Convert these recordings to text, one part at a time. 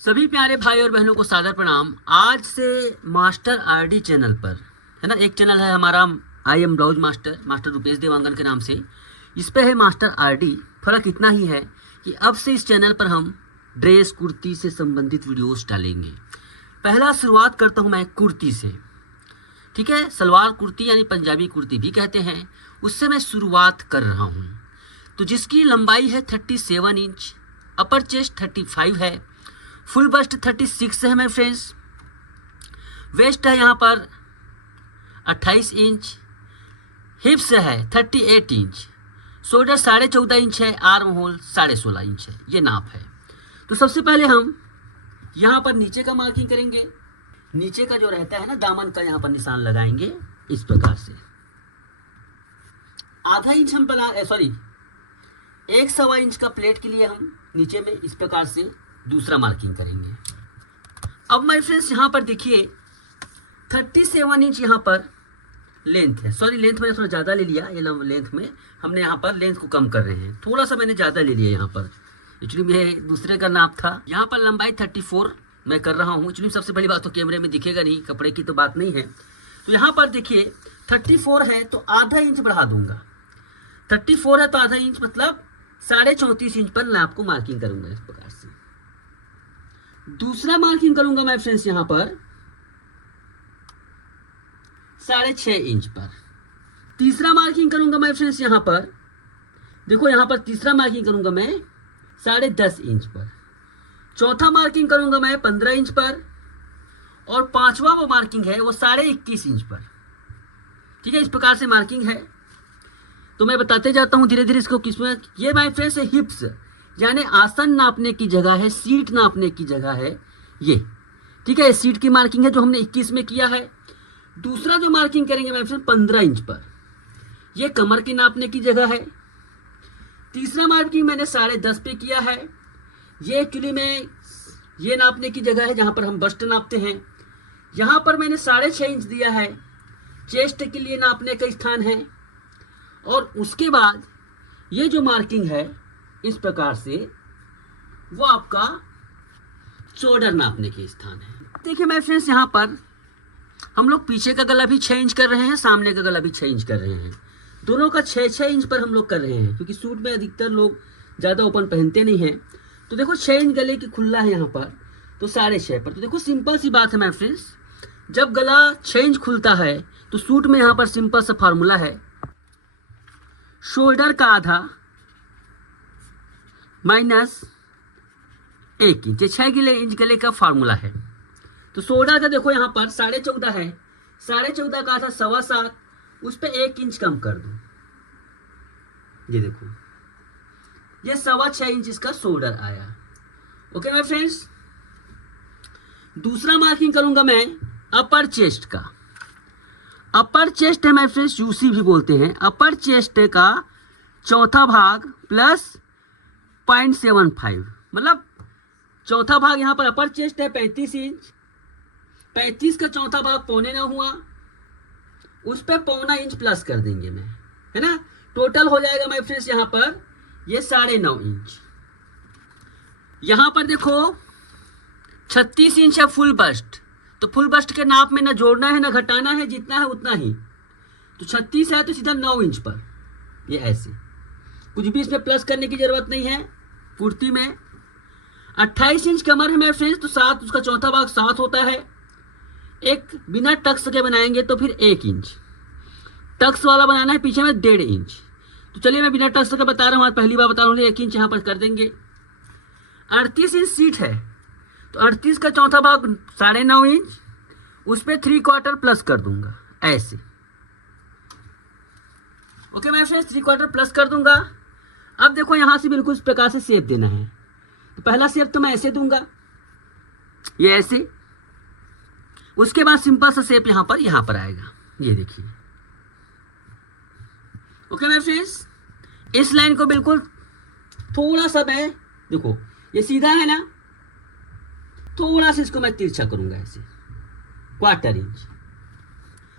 सभी प्यारे भाई और बहनों को सादर प्रणाम। आज से मास्टर आरडी चैनल पर है ना, एक चैनल है हमारा I am blouse master, master Rupesh Dewangan के नाम से। इस पे है मास्टर आरडी। फर्क इतना ही है कि अब से इस चैनल पर हम ड्रेस कुर्ती से संबंधित वीडियोस डालेंगे। पहला शुरुआत करता हूँ मैं कुर्ती से, ठीक है। सलवार कुर्ती यानी पंजाबी कुर्ती भी कहते हैं, उससे मैं शुरुआत कर रहा हूँ। तो जिसकी लंबाई है 37 इंच, अपर चेस्ट 35 है, फुल बस्ट 36 है मेरे फ्रेंड्स, वेस्ट है यहाँ पर 28 इंच, हिप्स है 38 इंच, शोल्डर 14.5 इंच है, आर्म होल 16.5 इंच है, ये नाप है। तो सबसे पहले हम यहाँ पर नीचे का मार्किंग करेंगे। नीचे का जो रहता है ना दामन का, यहाँ पर निशान लगाएंगे इस प्रकार से। आधा इंच हम सॉरी 1.25 इंच का प्लेट के लिए हम नीचे में इस प्रकार से दूसरा मार्किंग करेंगे। अब माय फ्रेंड्स यहाँ पर देखिए 37 इंच यहाँ पर लेंथ है। सॉरी लेंथ मैंने थोड़ा ज़्यादा ले लिया, ये लेंथ में हमने यहाँ पर लेंथ को कम कर रहे हैं, थोड़ा सा मैंने ज़्यादा ले लिया यहाँ पर। एक्चुअली में दूसरे का नाप था। यहाँ पर लंबाई 34 मैं कर रहा हूँ। एक्चुअली सबसे बड़ी बात तो कैमरे में दिखेगा नहीं, कपड़े की तो बात नहीं है। तो यहाँ पर देखिए 34 है तो आधा इंच बढ़ा दूंगा। 34 है तो आधा इंच मतलब 34.5 इंच पर मैं आपको मार्किंग करूंगा इस प्रकार से। दूसरा मार्किंग करूंगा मैं फ्रेंड्स यहाँ पर 6.5 इंच पर। तीसरा मार्किंग करूंगा मैं फ्रेंड्स यहाँ पर, देखो यहाँ पर तीसरा मार्किंग करूंगा मैं 10.5 इंच पर। चौथा मार्किंग करूंगा मैं 15 इंच पर, और पांचवा वो मार्किंग है वो 21.5 इंच पर। ठीक है, इस प्रकार से मार्किंग है। तो मैं बताते जाता हूँ धीरे धीरे इसको किसमें। ये माय फ्रेंड्स है हिप्स, यानी आसन नापने की जगह है, सीट नापने की जगह है ये। ठीक है, सीट की मार्किंग है जो हमने 21 में किया है। दूसरा जो मार्किंग करेंगे माय फ्रेंड्स 15 इंच पर, ये कमर की नापने की जगह है। तीसरा मार्किंग मैंने 10.5 पे किया है, ये एक्चुअली में ये नापने की जगह है जहाँ पर हम बस्ट नापते हैं। यहाँ पर मैंने 6.5 इंच दिया है, चेस्ट के लिए नापने का स्थान है। और उसके बाद ये जो मार्किंग है इस प्रकार से वो आपका शोल्डर नापने के स्थान है। देखिए माय फ्रेंड्स यहाँ पर हम लोग पीछे का गला भी 6 इंच कर रहे हैं, सामने का गला भी 6 इंच कर रहे हैं। दोनों का 6-6 इंच पर हम लोग कर रहे हैं, क्योंकि सूट में अधिकतर लोग ज़्यादा ओपन पहनते नहीं हैं। तो देखो 6 इंच गले की खुला है यहाँ पर, तो 6.5 पर। तो देखो सिंपल सी बात है माय फ्रेंड्स, जब गला 6 इंच खुलता है तो सूट में यहाँ पर सिंपल सा फार्मूला है, शोल्डर का आधा माइनस 1 इंच, 6 इंच गले का फार्मूला है। तो शोल्डर का देखो यहाँ पर 14.5 है, 14.5 का आधा 7.25, उस पर 1 इंच कम कर दो। ये देखो ये 6.25 इंच इसका शोल्डर आया। ओके माय फ्रेंड्स, दूसरा मार्किंग करूंगा मैं अपर चेस्ट का। अपर चेस्ट है माय फ्रेंड्स, यूसी भी बोलते हैं। अपर चेस्ट का चौथा भाग प्लस 0.75, मतलब चौथा भाग यहाँ पर अपर चेस्ट है 35 इंच, 35 का चौथा भाग 0.25 हुआ, उस पर 0.25 इंच प्लस कर देंगे मैं, है ना। टोटल हो जाएगा माय फ्रेंड्स यहाँ पर ये 9.5 इंच। यहाँ पर देखो 36 इंच है फुल बस्ट, तो फुल बस्ट के नाप में ना जोड़ना है ना घटाना है, जितना है उतना ही। तो 36 है तो सीधा 9 इंच पर, ये ऐसे, कुछ भी इसमें प्लस करने की जरूरत नहीं है कुर्ती में। 28 इंच कमर है मेरे फ्रेंड्स, तो 7 उसका चौथा भाग 7 होता है। एक बिना टक्स के बनाएंगे तो फिर 1 इंच, टक्स वाला बनाना है पीछे में 1.5 इंच। तो चलिए मैं बिना टक्स के बता रहा हूँ, पहली बार बता रहा हूँ, 1 इंच यहाँ पर कर देंगे। 38 इंच सीट है, तो 38 का चौथा भाग 9.5 इंच, उस पर 3/4 प्लस कर दूंगा ऐसे। ओके मैं फ्रेंड्स 3/4 प्लस कर दूंगा। अब देखो यहां से बिल्कुल इस प्रकार से शेप देना है। तो पहला शेप तो मैं ऐसे दूंगा, ये ऐसे। उसके बाद सिंपल सा शेप यहां पर आएगा, ये देखिए। ओके मैं फ्रेंड्स इस लाइन को बिल्कुल थोड़ा सा मैं, देखो ये सीधा है ना, थोड़ा सा इसको मैं तिरछा करूंगा ऐसे 1/4 इंच।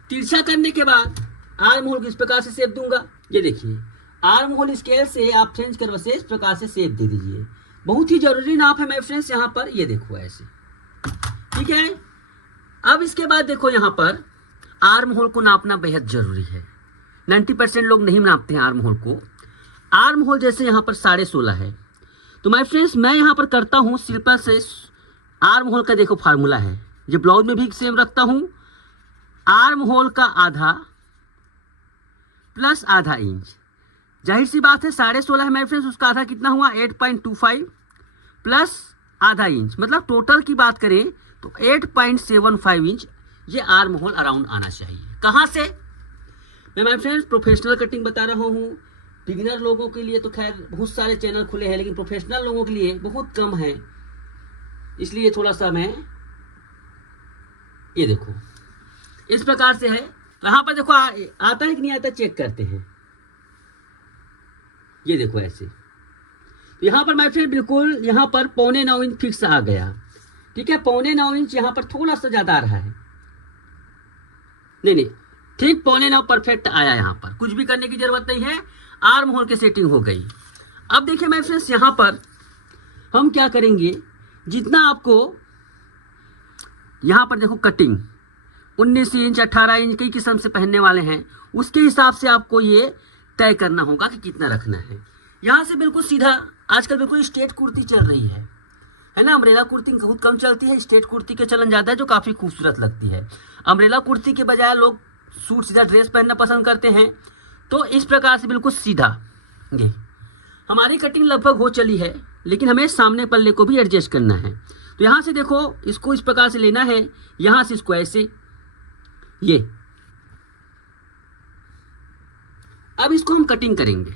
तिरछा करने के बाद आर्म होल इस प्रकार से शेप दूंगा। ये देखिए आर्म होल स्केल से आप फ्रेंच कर्व से इस प्रकार से शेप दे दीजिए। बहुत ही जरूरी नाप है माय फ्रेंड्स यहाँ पर, ये देखो ऐसे, ठीक है। अब इसके बाद देखो यहाँ पर आर्म होल को नापना बेहद जरूरी है। 90% लोग नहीं नापते हैं आर्म होल को। आर्म होल जैसे यहाँ पर 16.5 है, तो माय फ्रेंड्स मैं यहाँ पर करता हूँ सिर्फ से आर्म होल का देखो फार्मूला है, ये ब्लाउज में भी सेम रखता हूँ। आर्म होल का आधा प्लस आधा इंच, जाहिर सी बात है 16.5 है माय फ्रेंड्स, उसका आधा कितना हुआ 8.25 प्लस आधा इंच, मतलब टोटल की बात करें तो 8.75 इंच ये आर्म होल अराउंड आना चाहिए। कहाँ से? मैं माय फ्रेंड्स प्रोफेशनल कटिंग बता रहा हूँ। बिगिनर लोगों के लिए तो खैर बहुत सारे चैनल खुले हैं, लेकिन प्रोफेशनल लोगों के लिए बहुत कम है, इसलिए थोड़ा सा मैं, ये देखो इस प्रकार से है। तो यहाँ पर देखो आता है कि नहीं आता, चेक करते हैं। ये देखो ऐसे, तो यहाँ पर माय फ्रेंड बिल्कुल यहाँ पर 8.25 इंच फिक्स आ गया, ठीक है। 8.25 इंच यहाँ पर थोड़ा सा ज्यादा आ रहा है, नहीं ठीक 8.25 परफेक्ट आया। यहाँ पर कुछ भी करने की जरूरत नहीं है, आर्म होल की सेटिंग हो गई। अब देखिए माय फ्रेंड्स यहाँ पर हम क्या करेंगे, जितना आपको यहाँ पर देखो कटिंग 19 इंच 18 इंच कई किस्म से पहनने वाले हैं, उसके हिसाब से आपको ये तय करना होगा कि कितना रखना है। यहाँ से बिल्कुल सीधा आजकल बिल्कुल स्ट्रेट कुर्ती चल रही है ना। अम्ब्रेला कुर्ती बहुत कम चलती है, स्ट्रेट कुर्ती के चलन ज़्यादा है, जो काफ़ी खूबसूरत लगती है। अम्ब्रेला कुर्ती के बजाय लोग सूट सीधा ड्रेस पहनना पसंद करते हैं। तो इस प्रकार से बिल्कुल सीधा ये हमारी कटिंग लगभग हो चली है, लेकिन हमें सामने पल्ले को भी एडजस्ट करना है। तो यहाँ से देखो इसको इस प्रकार से लेना है, यहाँ से इसको ऐसे, ये अब इसको हम कटिंग करेंगे।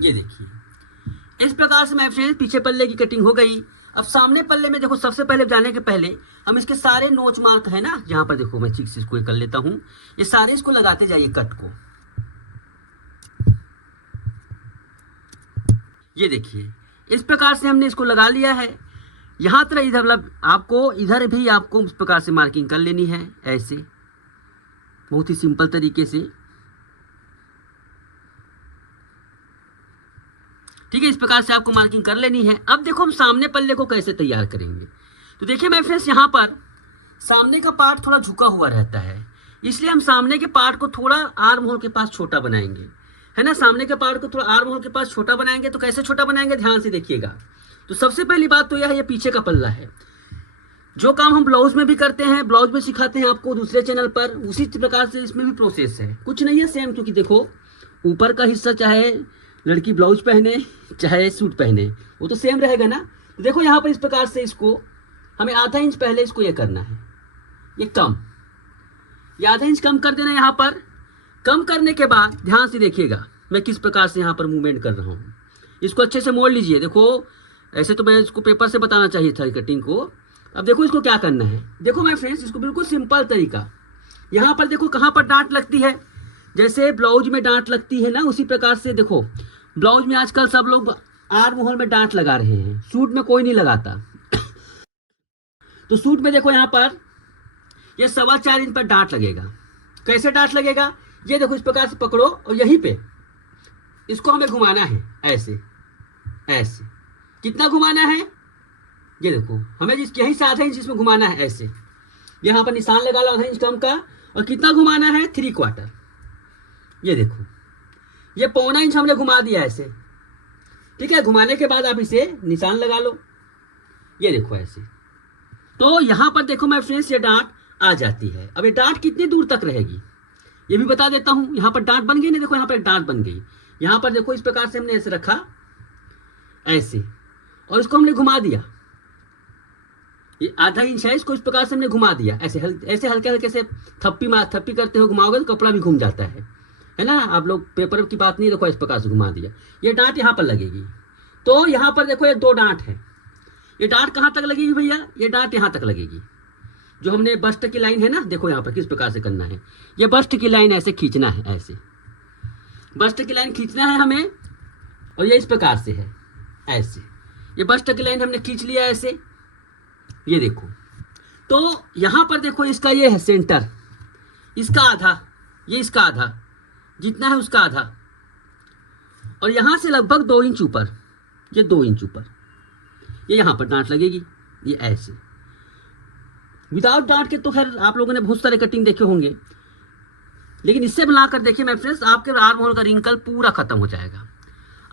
ये देखिए इस प्रकार से माय फ्रेंड्स पीछे पल्ले की कटिंग हो गई। अब सामने पल्ले में देखो सबसे पहले जाने के पहले हम इसके सारे नोच मार्क है ना, जहां पर देखो मैं ठीक से इसको कर लेता हूं, ये सारे इसको लगाते जाइए कट को। ये देखिए इस प्रकार से हमने इसको लगा लिया है। यहां तरह इधर मतलब आपको इधर भी आपको इस प्रकार से मार्किंग कर लेनी है, ऐसे बहुत ही सिंपल तरीके से, ठीक है। इस प्रकार से आपको मार्किंग कर लेनी है। अब देखो हम सामने पल्ले को कैसे तैयार करेंगे। तो देखिए माय फ्रेंड्स यहाँ पर सामने का पार्ट थोड़ा झुका हुआ रहता है, इसलिए हम सामने के पार्ट को थोड़ा आर्म होल के पास छोटा बनाएंगे, है ना। सामने के पार्ट को थोड़ा आर्म होल के पास छोटा बनाएंगे। तो कैसे छोटा बनाएंगे, ध्यान से देखिएगा। तो सबसे पहली बात तो यह है, ये पीछे का पल्ला है। जो काम हम ब्लाउज में भी करते हैं, ब्लाउज में सिखाते हैं आपको दूसरे चैनल पर, उसी प्रकार से इसमें भी प्रोसेस है, कुछ नहीं है सेम। क्योंकि देखो ऊपर का हिस्सा चाहे लड़की ब्लाउज पहने चाहे सूट पहने, वो तो सेम रहेगा ना। तो देखो यहाँ पर इस प्रकार से इसको हमें आधा इंच पहले इसको ये करना है, ये कम, ये आधा इंच कम कर देना। यहाँ पर कम करने के बाद ध्यान से देखिएगा मैं किस प्रकार से यहाँ पर मूवमेंट कर रहा हूँ। इसको अच्छे से मोड़ लीजिए। देखो ऐसे तो मैं इसको पेपर से बताना चाहिए था कटिंग को। अब देखो इसको क्या करना है। देखो माय फ्रेंड्स इसको बिल्कुल सिंपल तरीका, यहाँ पर देखो कहाँ पर डांट लगती है, जैसे ब्लाउज में डांट लगती है ना, उसी प्रकार से देखो ब्लाउज में आजकल सब लोग आर्म होल में डांट लगा रहे हैं, सूट में कोई नहीं लगाता। तो सूट में देखो यहाँ पर ये 4.25 इंच पर डांट लगेगा। कैसे डांट लगेगा, ये देखो इस प्रकार से पकड़ो और यहीं पे इसको हमें घुमाना है, ऐसे ऐसे। कितना घुमाना है, ये देखो हमें यहीं से आधा इंच इसमें घुमाना है, ऐसे। यहाँ पर निशान लगा लो आधा इंच कम का। और कितना घुमाना है, 3/4। ये देखो ये 1.25 इंच हमने घुमा दिया ऐसे, ठीक है। घुमाने के बाद आप इसे निशान लगा लो, ये देखो ऐसे। तो यहाँ पर देखो माय फ्रेंड्स ये डांट आ जाती है। अब ये डांट कितनी दूर तक रहेगी ये भी बता देता हूँ। यहाँ पर डांट बन गई ना, देखो यहाँ पर एक डांट बन गई। यहाँ पर देखो इस प्रकार से हमने ऐसे रखा, ऐसे, और इसको हमने घुमा दिया। ये आधा इंच है, इसको इस प्रकार से हमने घुमा दिया, ऐसे ऐसे हल्के हल्के से थप्पी करते हुए घुमाओगे तो कपड़ा भी घूम जाता है ना। आप लोग पेपर की बात नहीं, देखो इस प्रकार से घुमा दिया। ये डांट यहाँ पर लगेगी। तो यहाँ पर देखो ये 2 डांट है। ये डांट कहाँ तक लगेगी भैया, ये डांट यहाँ तक लगेगी। जो हमने बस्ट की लाइन है ना, देखो यहाँ पर किस प्रकार से करना है। ये बस्ट की लाइन ऐसे खींचना है, ऐसे बस्ट की लाइन खींचना है हमें। और ये इस प्रकार से है, ऐसे। ये बस्ट की लाइन हमने खींच लिया ऐसे, ये देखो। तो यहाँ पर देखो इसका ये है सेंटर, इसका आधा, ये इसका आधा, जितना है उसका आधा, और यहाँ से लगभग 2 इंच ऊपर, ये 2 इंच ऊपर, ये यहाँ पर डांट लगेगी, ये ऐसे। विदाउट डांट के तो खैर आप लोगों ने बहुत सारे कटिंग देखे होंगे, लेकिन इससे बनाकर देखिए माय फ्रेंड्स, आपके आर्म होल का रिंकल पूरा खत्म हो जाएगा।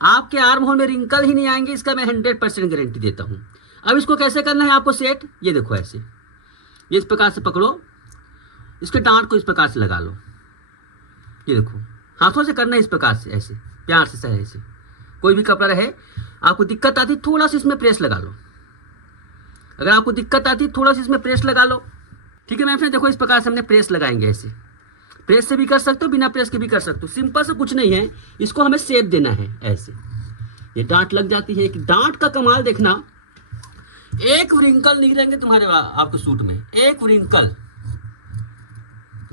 आपके आर्म होल में रिंकल ही नहीं आएंगे, इसका मैं 100% गारंटी देता हूँ। अब इसको कैसे करना है आपको सेट, ये देखो ऐसे, ये इस प्रकार से पकड़ो, इसके डांट को इस प्रकार से लगा लो, ये देखो हाथों से करना है इस प्रकार से, ऐसे प्यार से सही से। कोई भी कपड़ा रहे, आपको दिक्कत आती थोड़ा सा इसमें प्रेस लगा लो, अगर आपको दिक्कत आती थोड़ा सा इसमें प्रेस लगा लो, ठीक है मैं फ्रेंड। देखो इस प्रकार से हमने प्रेस लगाएंगे, ऐसे प्रेस से भी कर सकते हो, बिना प्रेस के भी कर सकते हो, सिंपल से कुछ नहीं है, इसको हमें शेप देना है ऐसे। ये डांट लग जाती है, डांट का कमाल देखना, एक व्रिंकल नहीं रहेंगे तुम्हारे आपके सूट में, एक व्रिंकल।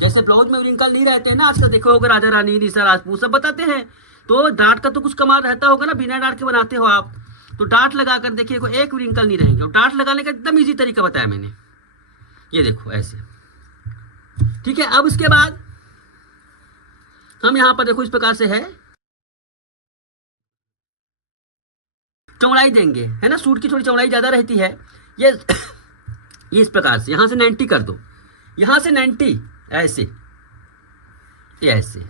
जैसे ब्लाउज में व्रिंकल नहीं रहते हैं ना आजकल, देखो होगा राजा रानी, निशा राजपूत सब बताते हैं, तो डांट का तो कुछ कमाल रहता होगा ना, बिना डांट के बनाते हो आप, तो डांट लगाकर देखिए एक व्रिंकल नहीं रहेंगे। और डांट लगाने का एकदम इजी तरीका बताया मैंने, ये देखो ऐसे, ठीक है। अब इसके बाद हम यहाँ पर देखो इस प्रकार से है, चौड़ाई देंगे, है ना, सूट की थोड़ी चौड़ाई ज्यादा रहती है, ये ये इस प्रकार से यहाँ से 90 कर दो, यहाँ से 90 ऐसे, ये ऐसे।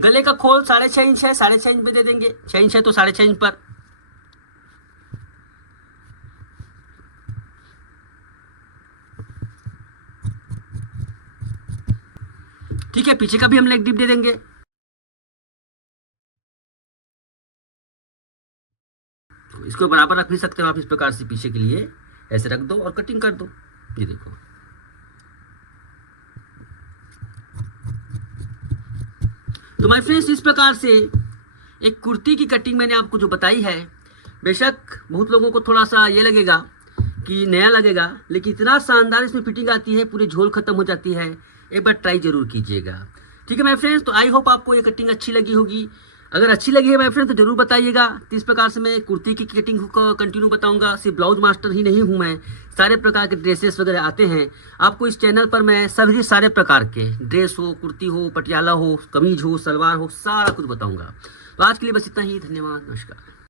गले का खोल 6.5 इंच है, 6.5 इंच पे दे देंगे, 6 इंच है तो 6.5 इंच पर। ठीक है, पीछे का भी हम लेग डीप दे देंगे, इसको बराबर रख भी सकते हो आप इस प्रकार से, पीछे के लिए ऐसे रख दो और कटिंग कर दो, ये देखो। तो माय फ्रेंड्स, इस प्रकार से एक कुर्ती की कटिंग मैंने आपको जो बताई है, बेशक बहुत लोगों को थोड़ा सा ये लगेगा कि नया लगेगा, लेकिन इतना शानदार इसमें फिटिंग आती है, पूरी झोल खत्म हो जाती है। एक बार ट्राई जरूर कीजिएगा, ठीक है माय फ्रेंड्स। तो आई होप आपको ये कटिंग अच्छी लगी होगी, अगर अच्छी लगी है माय फ्रेंड तो जरूर बताइएगा। तो इस प्रकार से मैं कुर्ती की कटिंग को कंटिन्यू बताऊंगा, सिर्फ ब्लाउज मास्टर ही नहीं हूं मैं, सारे प्रकार के ड्रेसेस वगैरह आते हैं आपको इस चैनल पर। मैं सभी सारे प्रकार के ड्रेस हो, कुर्ती हो, पटियाला हो, कमीज हो, सलवार हो, सारा कुछ बताऊंगा। तो आज के लिए बस इतना ही, धन्यवाद, नमस्कार।